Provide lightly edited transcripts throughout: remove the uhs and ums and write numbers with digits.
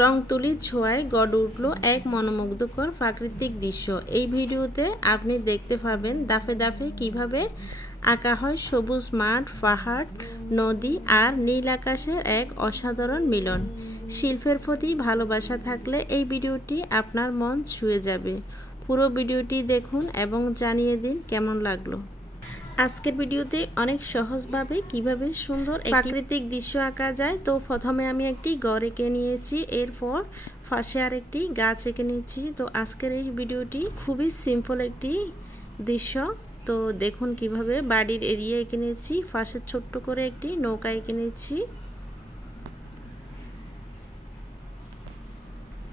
রং তুলির ছোঁয়ায় গড়ে উঠল এক মনোমুগ্ধকর প্রাকৃতিক দৃশ্য। এই ভিডিওতে আপনি দেখতে পাবেন দাফে দাফে কিভাবে আঁকা হয় সবুজ মাঠ, পাহাড়, নদী আর নীল আকাশের এক অসাধারণ মিলন। শিল্পের প্রতি ভালোবাসা থাকলে এই ভিডিওটি আপনার মন ছুঁয়ে যাবে। পুরো ভিডিওটি দেখুন এবং জানিয়ে দিন কেমন লাগলো। আজকের ভিডিওতে অনেক সহজভাবে কিভাবে সুন্দর প্রাকৃতিক দৃশ্য আঁকা যায়। তো প্রথমে আমি একটি ঘর এঁকে নিয়েছি, এরপর পাশে আরেকটি গাছ এঁকে নিয়েছি। তো আজকের এই ভিডিওটি খুবই সিম্পল একটি দৃশ্য। তো দেখুন কিভাবে বাড়ির এরিয়া এঁকে নিয়েছি, পাশে ছোট্ট করে একটি নৌকা এঁকে নিয়েছি।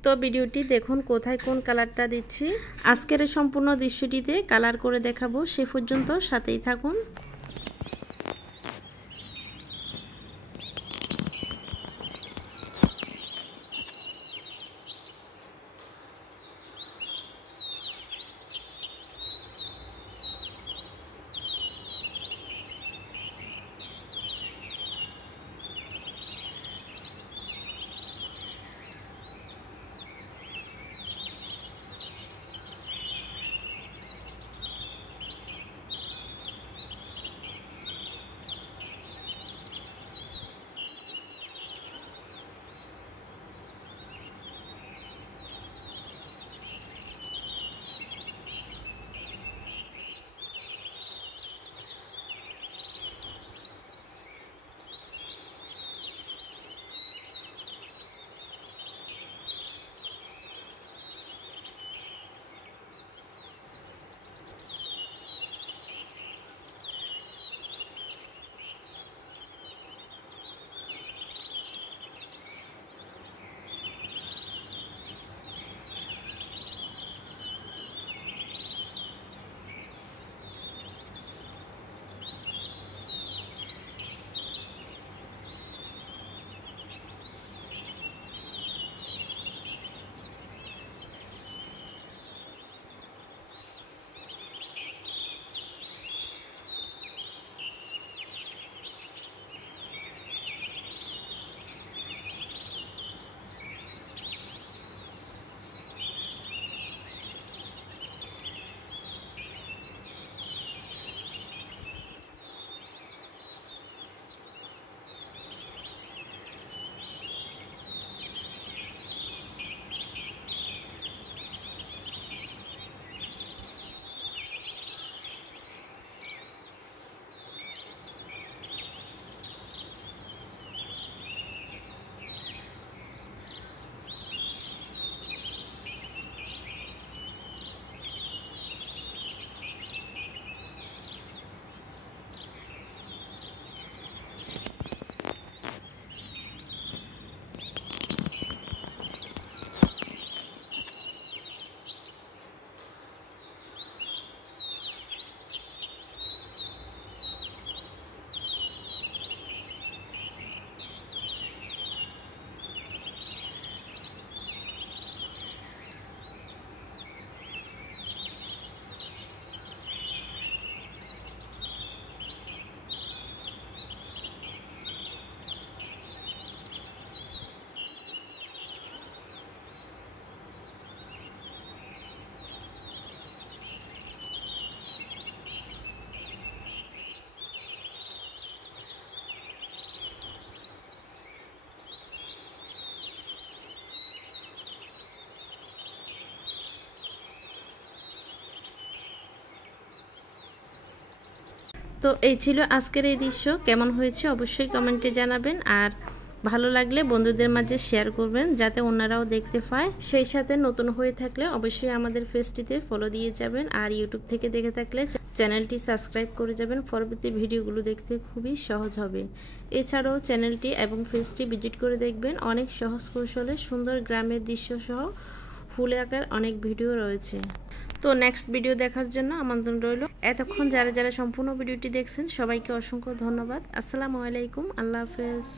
তো ভিডিওটি দেখুন কোথায় কোন কালারটা দিচ্ছি। আজকের এই সম্পূর্ণ দৃশ্যটিতে কালার করে দেখাবো, সে পর্যন্ত সাথেই থাকুন। তো এই ছিল আজকের এই দৃশ্য। কেমন হয়েছে অবশ্যই কমেন্টে জানাবেন, আর ভালো লাগলে বন্ধুদের মাঝে শেয়ার করবেন যাতে ওনারাও দেখতে পায়। সেই সাথে নতুন হয়ে থাকলে অবশ্যই আমাদের পেজটিতে ফলো দিয়ে যাবেন, আর ইউটিউব থেকে দেখে থাকলে চ্যানেলটি সাবস্ক্রাইব করে যাবেন। পরবর্তী ভিডিওগুলো দেখতে খুবই সহজ হবে। এছাড়াও চ্যানেলটি এবং পেজটি ভিজিট করে দেখবেন, অনেক সহজ কৌশলে সুন্দর গ্রামের দৃশ্য সহ ফুলে আঁকার অনেক ভিডিও রয়েছে। তো নেক্সট ভিডিও দেখার জন্য আমন্ত্রণ রইল। এতক্ষণ যারা যারা সম্পূর্ণ ভিডিওটি দেখছেন সবাইকে অসংখ্য ধন্যবাদ। আসসালামু আলাইকুম, আল্লাহ হাফেজ।